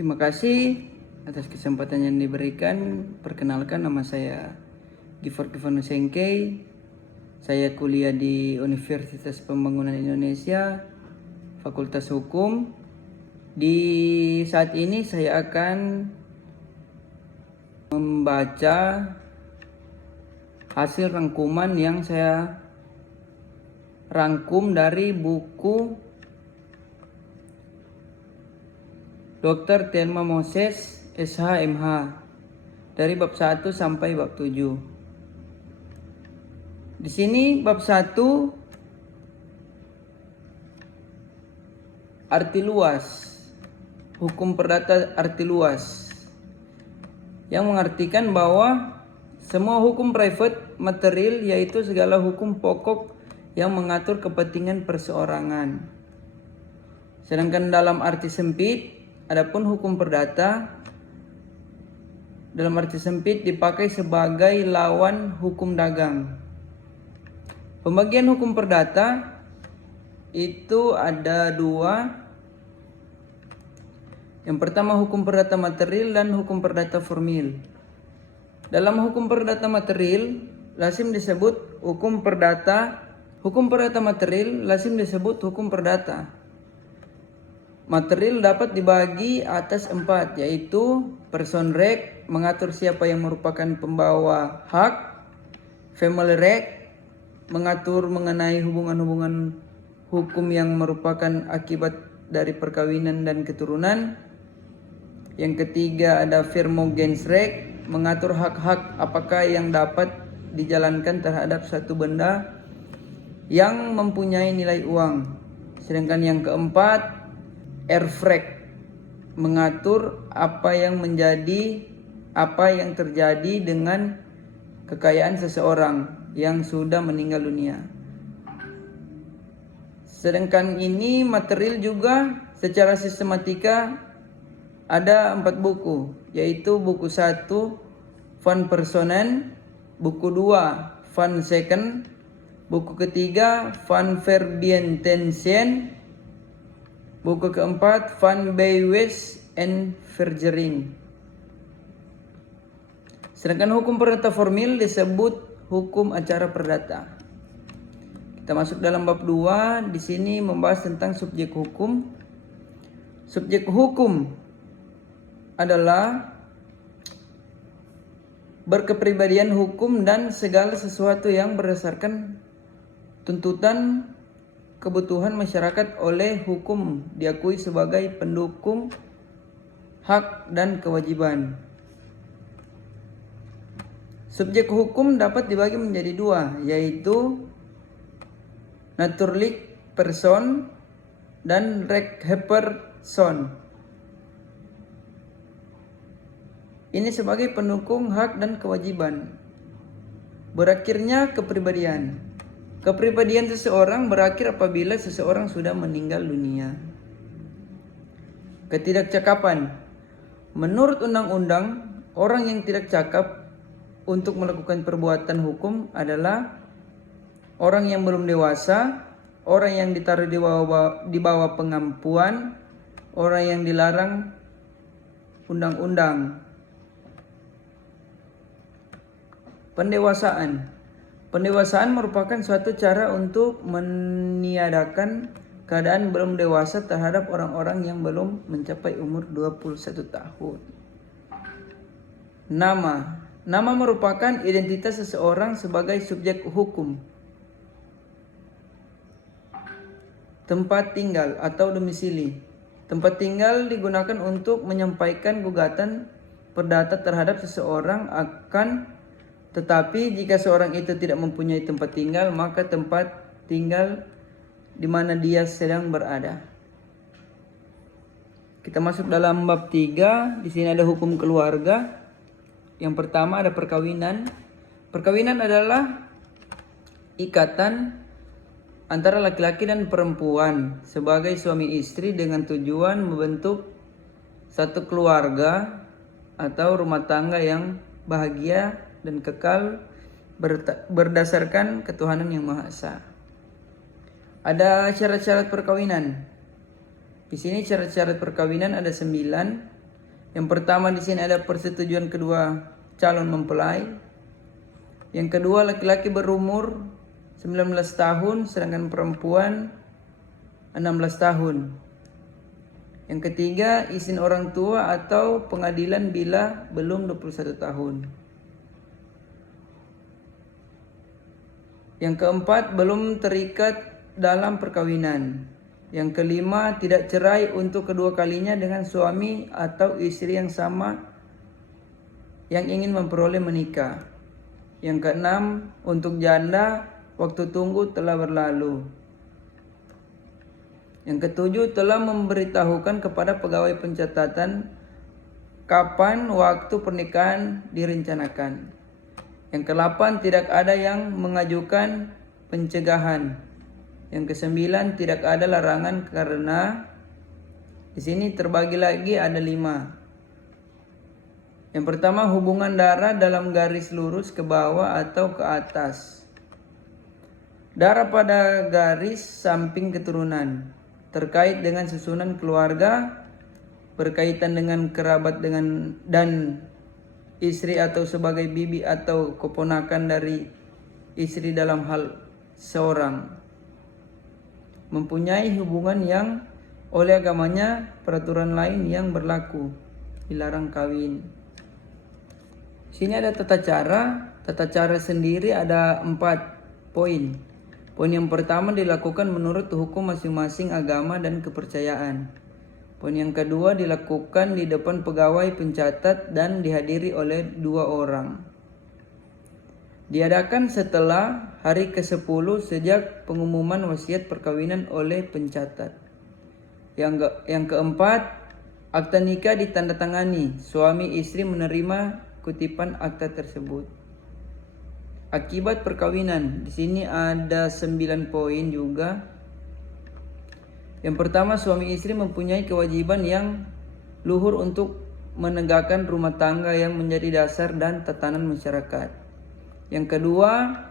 Terima kasih atas kesempatan yang diberikan. Perkenalkan, nama saya Gifford Givanus Hengkey. Saya kuliah di Universitas Pembangunan Indonesia, Fakultas Hukum. Di saat ini saya akan membaca hasil rangkuman yang saya rangkum dari buku Dr. Thelma Moses, SH.MH, dari bab 1 sampai bab 7. Di sini bab 1, arti luas, hukum perdata arti luas, yang mengartikan bahwa semua hukum private material yaitu segala hukum pokok yang mengatur kepentingan perseorangan. Sedangkan dalam arti sempit, adapun hukum perdata dalam arti sempit dipakai sebagai lawan hukum dagang. Pembagian hukum perdata itu ada dua. Yang pertama hukum perdata material dan hukum perdata formil. Dalam hukum perdata material lazim disebut hukum perdata material lazim disebut hukum perdata. Material dapat dibagi atas 4, yaitu person rek mengatur siapa yang merupakan pembawa hak, family rek mengatur mengenai hubungan-hubungan hukum yang merupakan akibat dari perkawinan dan keturunan. Yang ketiga ada firmogens rek mengatur hak-hak apakah yang dapat dijalankan terhadap satu benda yang mempunyai nilai uang. Sedangkan yang keempat erfrek mengatur apa yang terjadi dengan kekayaan seseorang yang sudah meninggal dunia. Sedangkan ini material juga secara sistematika ada 4 buku, yaitu buku 1 Van Personen, buku 2 Van Second, buku ketiga Van Verbientensen, buku keempat Van Beywes and Vergering. Sedangkan hukum perdata formil disebut hukum acara perdata. Kita masuk dalam bab 2. Di sini membahas tentang subjek hukum. Subjek hukum adalah berkepribadian hukum dan segala sesuatu yang berdasarkan tuntutan kebutuhan masyarakat oleh hukum diakui sebagai pendukung hak dan kewajiban. Subjek hukum dapat dibagi menjadi 2, yaitu naturlik person dan rechtperson. Ini sebagai pendukung hak dan kewajiban. Berakhirnya kepribadian. Kepribadian seseorang berakhir apabila seseorang sudah meninggal dunia. Ketidakcakapan. Menurut undang-undang, orang yang tidak cakap untuk melakukan perbuatan hukum adalah orang yang belum dewasa, orang yang ditaruh di bawah pengampuan, orang yang dilarang undang-undang. Pendewasaan merupakan suatu cara untuk meniadakan keadaan belum dewasa terhadap orang-orang yang belum mencapai umur 21 tahun. Nama merupakan identitas seseorang sebagai subjek hukum. Tempat tinggal atau domisili. Tempat tinggal digunakan untuk menyampaikan gugatan perdata terhadap seseorang tetapi jika seorang itu tidak mempunyai tempat tinggal, maka tempat tinggal di mana dia sedang berada. Kita masuk dalam bab 3. Di sini ada hukum keluarga. Yang pertama ada perkawinan. Perkawinan adalah ikatan antara laki-laki dan perempuan sebagai suami istri dengan tujuan membentuk satu keluarga atau rumah tangga yang bahagia dan kekal berdasarkan ketuhanan yang Maha Esa. Ada syarat-syarat perkawinan. Di sini syarat-syarat perkawinan ada 9. Yang pertama di sini ada persetujuan kedua calon mempelai. Yang kedua, laki-laki berumur 19 tahun sedangkan perempuan 16 tahun. Yang ketiga, izin orang tua atau pengadilan bila belum 21 tahun. Yang keempat, belum terikat dalam perkawinan. Yang kelima, tidak cerai untuk kedua kalinya dengan suami atau istri yang sama yang ingin memperoleh menikah. Yang keenam, untuk janda, waktu tunggu telah berlalu. Yang ketujuh, telah memberitahukan kepada pegawai pencatatan kapan waktu pernikahan direncanakan. Yang kedelapan, tidak ada yang mengajukan pencegahan. Yang kesembilan, tidak ada larangan karena di sini terbagi lagi ada 5. Yang pertama, hubungan darah dalam garis lurus ke bawah atau ke atas. Darah pada garis samping keturunan terkait dengan susunan keluarga, berkaitan dengan kerabat dengan dan istri atau sebagai bibi atau keponakan dari istri dalam hal seorang mempunyai hubungan yang oleh agamanya peraturan lain yang berlaku, dilarang kawin. Sini ada tata cara. Tata cara sendiri ada 4 poin. Poin yang pertama dilakukan menurut hukum masing-masing agama dan kepercayaan. Poin yang kedua dilakukan di depan pegawai pencatat dan dihadiri oleh 2 orang. Diadakan setelah hari ke-10 sejak pengumuman wasiat perkawinan oleh pencatat. Yang keempat, akta nikah ditandatangani. Suami istri menerima kutipan akta tersebut. Akibat perkawinan, di sini ada 9 poin juga. Yang pertama, suami istri mempunyai kewajiban yang luhur untuk menegakkan rumah tangga yang menjadi dasar dan tatanan masyarakat. Yang kedua,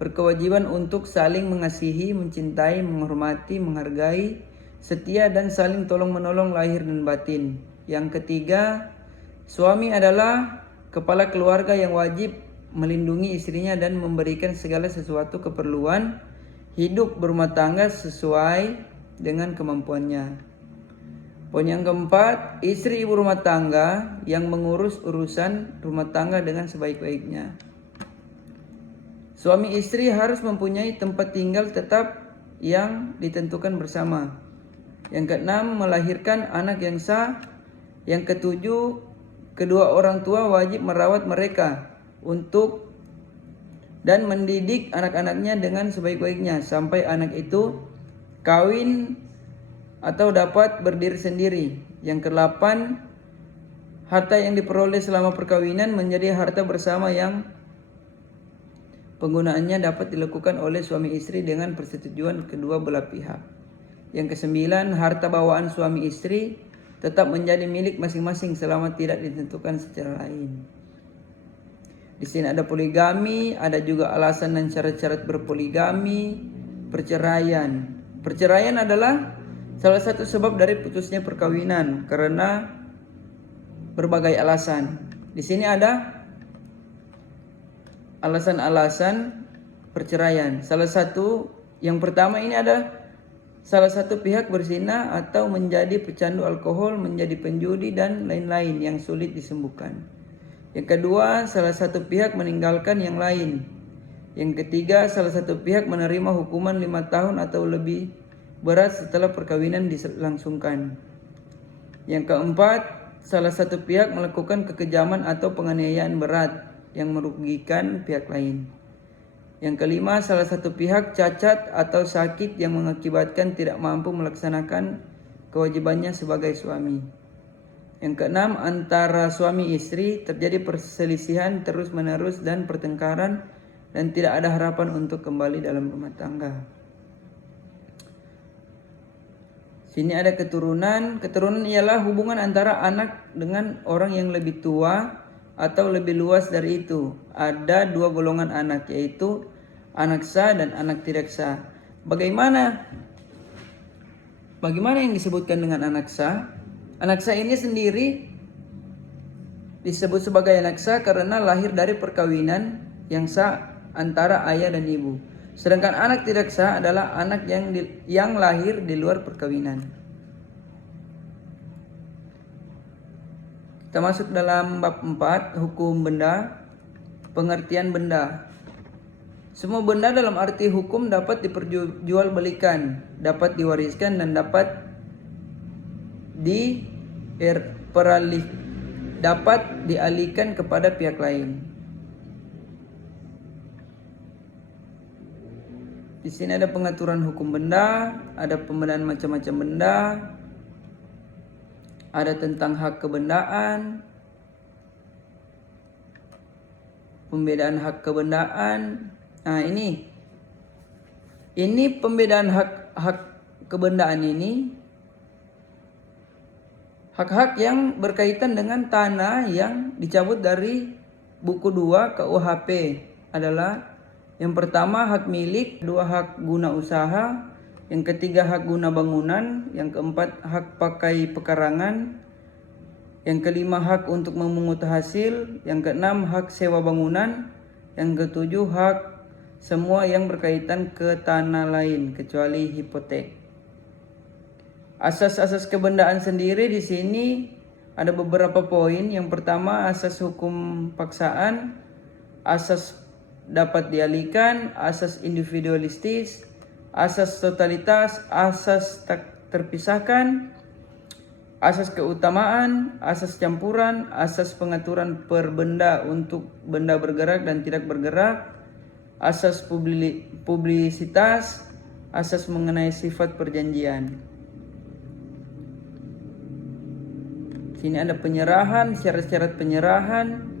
berkewajiban untuk saling mengasihi, mencintai, menghormati, menghargai, setia dan saling tolong-menolong lahir dan batin. Yang ketiga, suami adalah kepala keluarga yang wajib melindungi istrinya dan memberikan segala sesuatu keperluan hidup berumah tangga sesuai dengan kemampuannya. Poin yang keempat, istri ibu rumah tangga yang mengurus urusan rumah tangga dengan sebaik-baiknya. Suami istri harus mempunyai tempat tinggal tetap yang ditentukan bersama. Yang keenam, melahirkan anak yang sah. Yang ketujuh, kedua orang tua wajib merawat mereka untuk dan mendidik anak-anaknya dengan sebaik-baiknya sampai anak itu kawin atau dapat berdiri sendiri. Yang kedelapan, harta yang diperoleh selama perkawinan menjadi harta bersama yang penggunaannya dapat dilakukan oleh suami istri dengan persetujuan kedua belah pihak. Yang kesembilan, harta bawaan suami istri tetap menjadi milik masing-masing selama tidak ditentukan secara lain. Di sini ada poligami, ada juga alasan dan syarat-syarat berpoligami, perceraian. Perceraian adalah salah satu sebab dari putusnya perkawinan karena berbagai alasan. Di sini ada alasan-alasan perceraian. Yang pertama ini ada salah satu pihak berzina atau menjadi pecandu alkohol, menjadi penjudi dan lain-lain yang sulit disembuhkan. Yang kedua, salah satu pihak meninggalkan yang lain. Yang ketiga, salah satu pihak menerima hukuman 5 tahun atau lebih berat setelah perkawinan dilangsungkan. Yang keempat, salah satu pihak melakukan kekejaman atau penganiayaan berat yang merugikan pihak lain. Yang kelima, salah satu pihak cacat atau sakit yang mengakibatkan tidak mampu melaksanakan kewajibannya sebagai suami. Yang keenam, antara suami istri terjadi perselisihan terus-menerus dan pertengkaran dan tidak ada harapan untuk kembali dalam rumah tangga. Sini ada keturunan. Keturunan ialah hubungan antara anak dengan orang yang lebih tua atau lebih luas dari itu. Ada 2 golongan anak, yaitu anak sah dan anak tidak sah. Bagaimana yang disebutkan dengan anak sah? Anak sah ini sendiri disebut sebagai anak sah karena lahir dari perkawinan yang sah antara ayah dan ibu. Sedangkan anak tidak sah adalah anak yang lahir di luar perkawinan. Kita masuk dalam bab 4, hukum benda, pengertian benda. Semua benda dalam arti hukum dapat diperjualbelikan, dapat diwariskan, dan dapat dialihkan kepada pihak lain. Di sini ada pengaturan hukum benda, ada pembedaan macam-macam benda, ada tentang hak kebendaan, pembedaan hak kebendaan. Nah, ini pembedaan hak kebendaan ini. Hak-hak yang berkaitan dengan tanah yang dicabut dari buku 2 KUHP adalah yang pertama hak milik, kedua hak guna usaha, yang ketiga hak guna bangunan, yang keempat hak pakai pekarangan, yang kelima hak untuk memungut hasil, yang keenam hak sewa bangunan, yang ketujuh hak semua yang berkaitan ke tanah lain kecuali hipotek. Asas-asas kebendaan sendiri di sini ada beberapa poin. Yang pertama asas hukum paksaan, asas dapat dialihkan, asas individualistis, asas totalitas, asas tak terpisahkan, asas keutamaan, asas campuran, asas pengaturan per benda untuk benda bergerak dan tidak bergerak, asas publisitas, asas mengenai sifat perjanjian. Sini ada penyerahan, syarat-syarat penyerahan,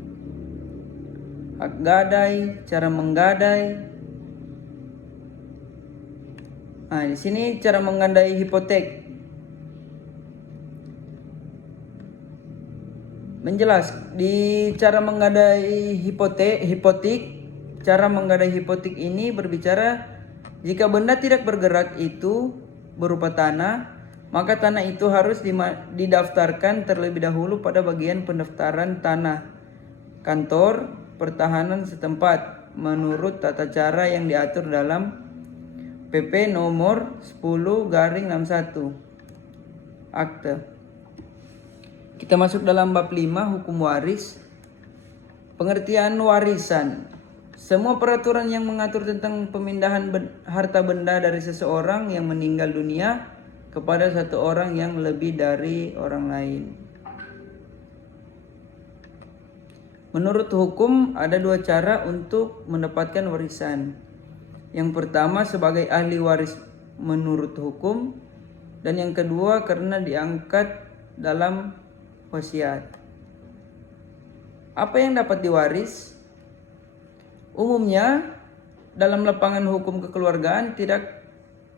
hak gadai, cara menggadai. Nah, di sini cara menggadai hipotek. Menjelas di cara menggadai hipotek, cara menggadai hipotek ini berbicara jika benda tidak bergerak itu berupa tanah, maka tanah itu harus didaftarkan terlebih dahulu pada bagian pendaftaran tanah kantor pertahanan setempat menurut tata cara yang diatur dalam PP nomor 10/61 Akte. Kita masuk dalam bab 5 hukum waris. Pengertian warisan. Semua peraturan yang mengatur tentang pemindahan harta benda dari seseorang yang meninggal dunia kepada satu orang yang lebih dari orang lain. Menurut hukum ada dua cara untuk mendapatkan warisan. Yang pertama sebagai ahli waris menurut hukum, dan yang kedua karena diangkat dalam wasiat. Apa yang dapat diwaris? Umumnya dalam lapangan hukum kekeluargaan tidak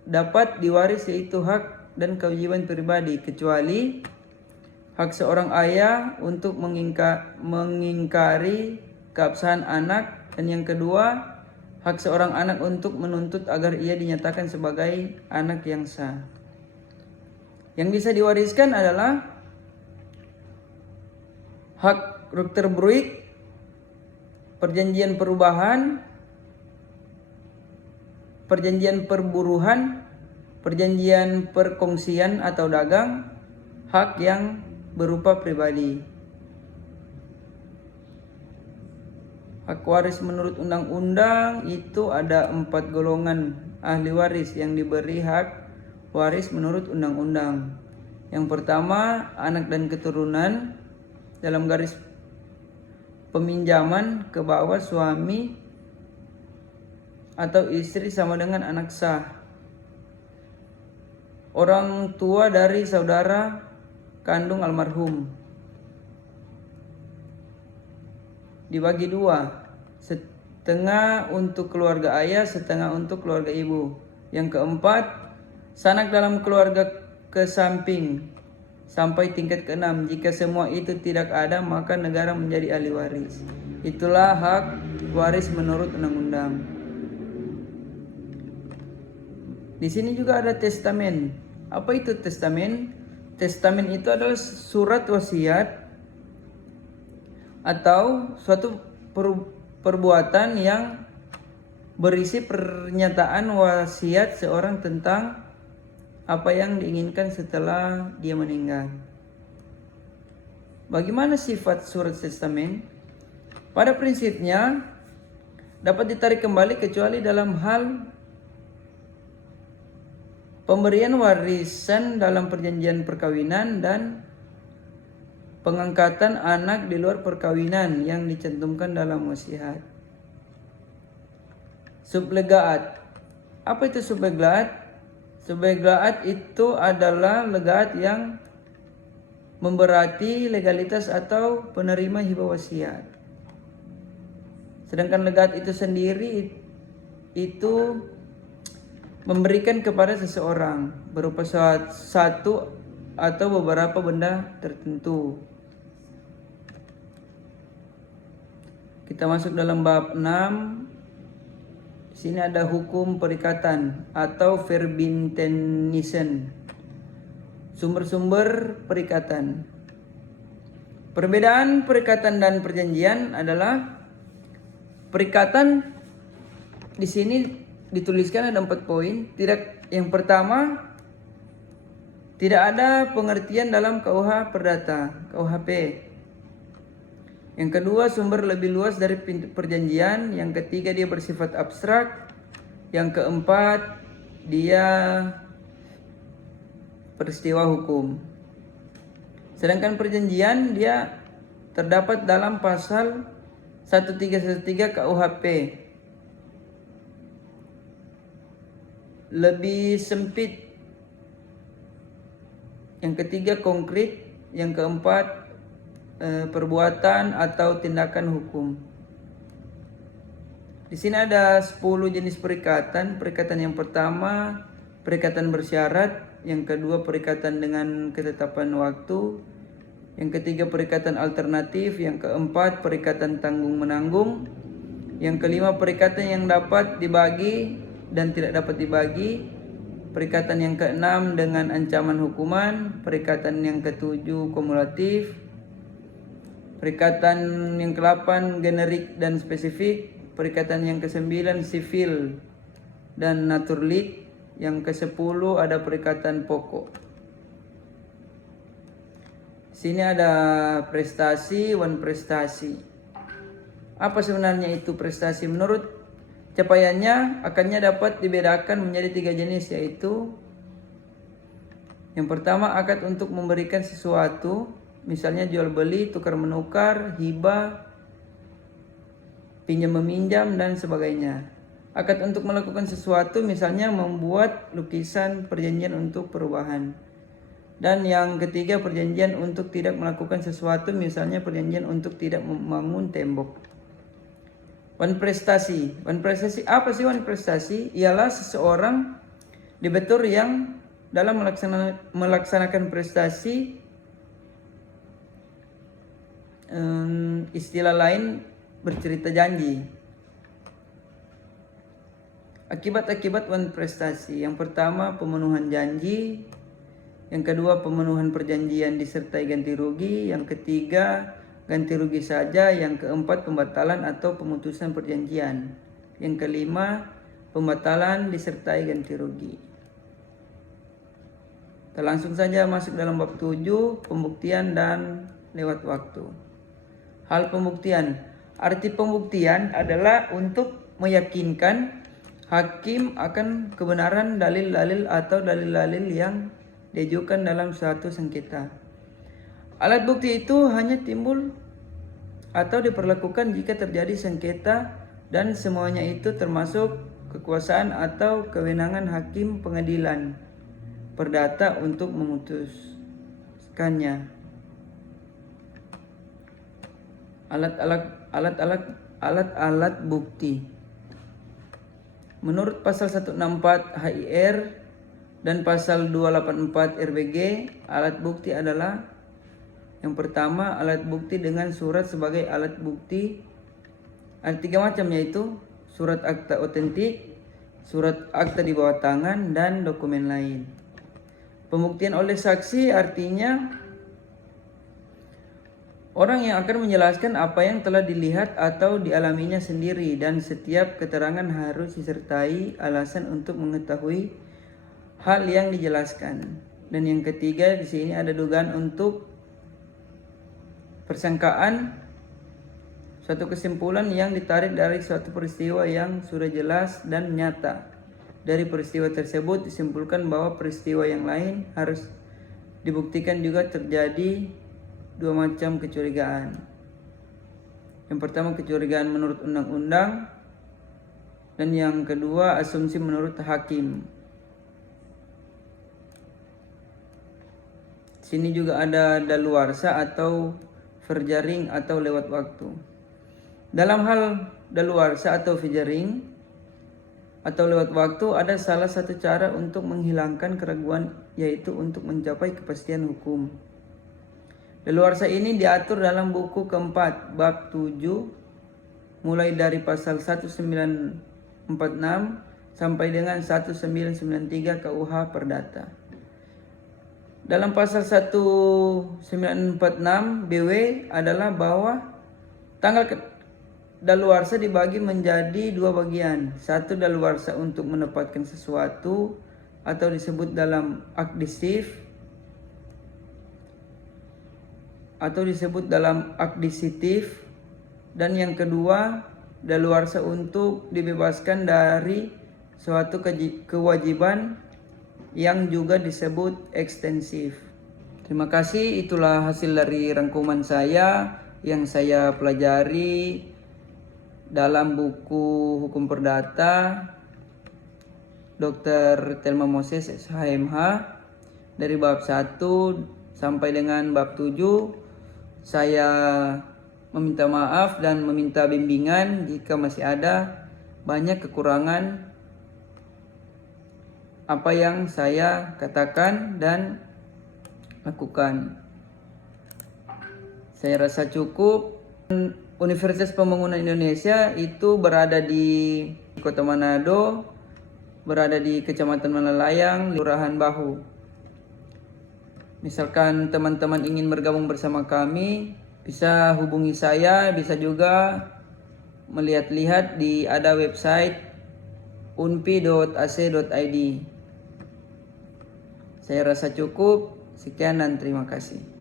dapat diwaris yaitu hak dan kewajiban pribadi kecuali hak seorang ayah untuk mengingkari keabsahan anak, dan yang kedua hak seorang anak untuk menuntut agar ia dinyatakan sebagai anak yang sah. Yang bisa diwariskan adalah hak Rukterbruik, perjanjian perubahan, perjanjian perburuhan, perjanjian perkongsian atau dagang, hak yang berupa pribadi. Hak waris menurut undang-undang itu ada 4 golongan ahli waris yang diberi hak waris menurut undang-undang. Yang pertama, anak dan keturunan dalam garis peminjaman ke bawah suami atau istri sama dengan anak sah. Orang tua dari saudara kandung almarhum. Dibagi dua, setengah untuk keluarga ayah, setengah untuk keluarga ibu. Yang keempat, sanak dalam keluarga ke samping sampai tingkat ke-6. Jika semua itu tidak ada, maka negara menjadi ahli waris. Itulah hak waris menurut undang-undang. Di sini juga ada testamen. Apa itu testamen? Testamen itu adalah surat wasiat atau suatu perbuatan yang berisi pernyataan wasiat seorang tentang apa yang diinginkan setelah dia meninggal. Bagaimana sifat surat testamen? Pada prinsipnya dapat ditarik kembali kecuali dalam hal pemberian warisan dalam perjanjian perkawinan dan pengangkatan anak di luar perkawinan yang dicantumkan dalam wasiat. Sublegaat. Apa itu sublegaat? Sublegaat itu adalah legaat yang memberati legalitas atau penerima hibah wasiat. Sedangkan legaat itu sendiri itu memberikan kepada seseorang berupa satu atau beberapa benda tertentu. Kita masuk dalam bab 6. Sini ada hukum perikatan atau verbintenisen. Sumber-sumber perikatan. Perbedaan perikatan dan perjanjian adalah perikatan di sini dituliskan ada 4 poin. Yang pertama, tidak ada pengertian dalam KUH Perdata, KUHP. Yang kedua, sumber lebih luas dari perjanjian. Yang ketiga, dia bersifat abstrak. Yang keempat, dia peristiwa hukum. Sedangkan perjanjian dia terdapat dalam pasal 1313 KUHP. Lebih sempit. Yang ketiga konkret, yang keempat perbuatan atau tindakan hukum. Di sini ada 10 jenis perikatan. Perikatan yang pertama, perikatan bersyarat. Yang kedua, perikatan dengan ketetapan waktu. Yang ketiga, perikatan alternatif. Yang keempat, perikatan tanggung-menanggung. Yang kelima, perikatan yang dapat dibagi dan tidak dapat dibagi. Perikatan yang keenam, dengan ancaman hukuman. Perikatan yang ketujuh, kumulatif. Perikatan yang ke-8, generik dan spesifik. Perikatan yang ke-9, sivil dan naturalik. Yang ke-10 ada perikatan pokok. Sini ada prestasi, wan prestasi. Apa sebenarnya itu prestasi? Menurut capaiannya, akannya dapat dibedakan menjadi 3 jenis, yaitu yang pertama, akad untuk memberikan sesuatu, misalnya jual beli, tukar menukar, hibah, pinjam meminjam dan sebagainya. Akad untuk melakukan sesuatu, misalnya membuat lukisan, perjanjian untuk perubahan. Dan yang ketiga, perjanjian untuk tidak melakukan sesuatu, misalnya perjanjian untuk tidak membangun tembok. Wan prestasi. Wan prestasi, apa sih wan prestasi? Ialah seseorang debitur yang dalam melaksanakan prestasi, istilah lain bercerita janji. Akibat-akibat wan prestasi. Yang pertama, pemenuhan janji. Yang kedua, pemenuhan perjanjian disertai ganti rugi. Yang ketiga, ganti rugi saja. Yang keempat, pembatalan atau pemutusan perjanjian. Yang kelima, pembatalan disertai ganti rugi. Kita langsung saja masuk dalam bab 7, pembuktian dan lewat waktu. Hal pembuktian. Arti pembuktian adalah untuk meyakinkan hakim akan kebenaran dalil-dalil atau dalil-dalil yang diajukan dalam suatu sengketa. Alat bukti itu hanya timbul atau diperlakukan jika terjadi sengketa, dan semuanya itu termasuk kekuasaan atau kewenangan hakim pengadilan perdata untuk memutuskannya. Alat-alat bukti. Menurut pasal 164 HIR dan pasal 284 RBG, alat bukti adalah yang pertama, alat bukti dengan surat sebagai alat bukti. Ada 3 macam, yaitu surat akta otentik, surat akta di bawah tangan, dan dokumen lain. Pembuktian oleh saksi artinya Orang yang akan menjelaskan apa yang telah dilihat atau dialaminya sendiri, dan setiap keterangan harus disertai alasan untuk mengetahui hal yang dijelaskan. Dan yang ketiga di sini ada dugaan untuk persangkaan, suatu kesimpulan yang ditarik dari suatu peristiwa yang sudah jelas dan nyata. Dari peristiwa tersebut disimpulkan bahwa peristiwa yang lain harus dibuktikan juga terjadi. Dua macam kecurigaan. Yang pertama kecurigaan menurut undang-undang, dan yang kedua asumsi menurut hakim. Sini juga ada daluarsa atau verjaring atau lewat waktu. Dalam hal daluarsa atau verjaring atau lewat waktu ada salah satu cara untuk menghilangkan keraguan, yaitu untuk mencapai kepastian hukum. Daluarsa ini diatur dalam buku keempat bab 7 mulai dari pasal 1946 sampai dengan 1993 KUH Perdata. Dalam pasal 1946 BW adalah bahwa tanggal daluarsa dibagi menjadi dua bagian. Satu, daluarsa untuk menempatkan sesuatu atau disebut dalam akdisif atau disebut dalam akdisitif, dan yang kedua daluarsa untuk dibebaskan dari suatu kewajiban yang juga disebut ekstensif. Terima kasih, itulah hasil dari rangkuman saya yang saya pelajari dalam buku Hukum Perdata Dr. Thelma Moses SHMH dari bab 1 sampai dengan bab 7. Saya meminta maaf dan meminta bimbingan jika masih ada banyak kekurangan apa yang saya katakan dan lakukan. Saya rasa cukup. Universitas Pembangunan Indonesia itu berada di Kota Manado, berada di Kecamatan Malalayang, Kelurahan Bahu. Misalkan teman-teman ingin bergabung bersama kami, bisa hubungi saya, bisa juga melihat-lihat di ada website unpi.ac.id. Saya rasa cukup. Sekian dan terima kasih.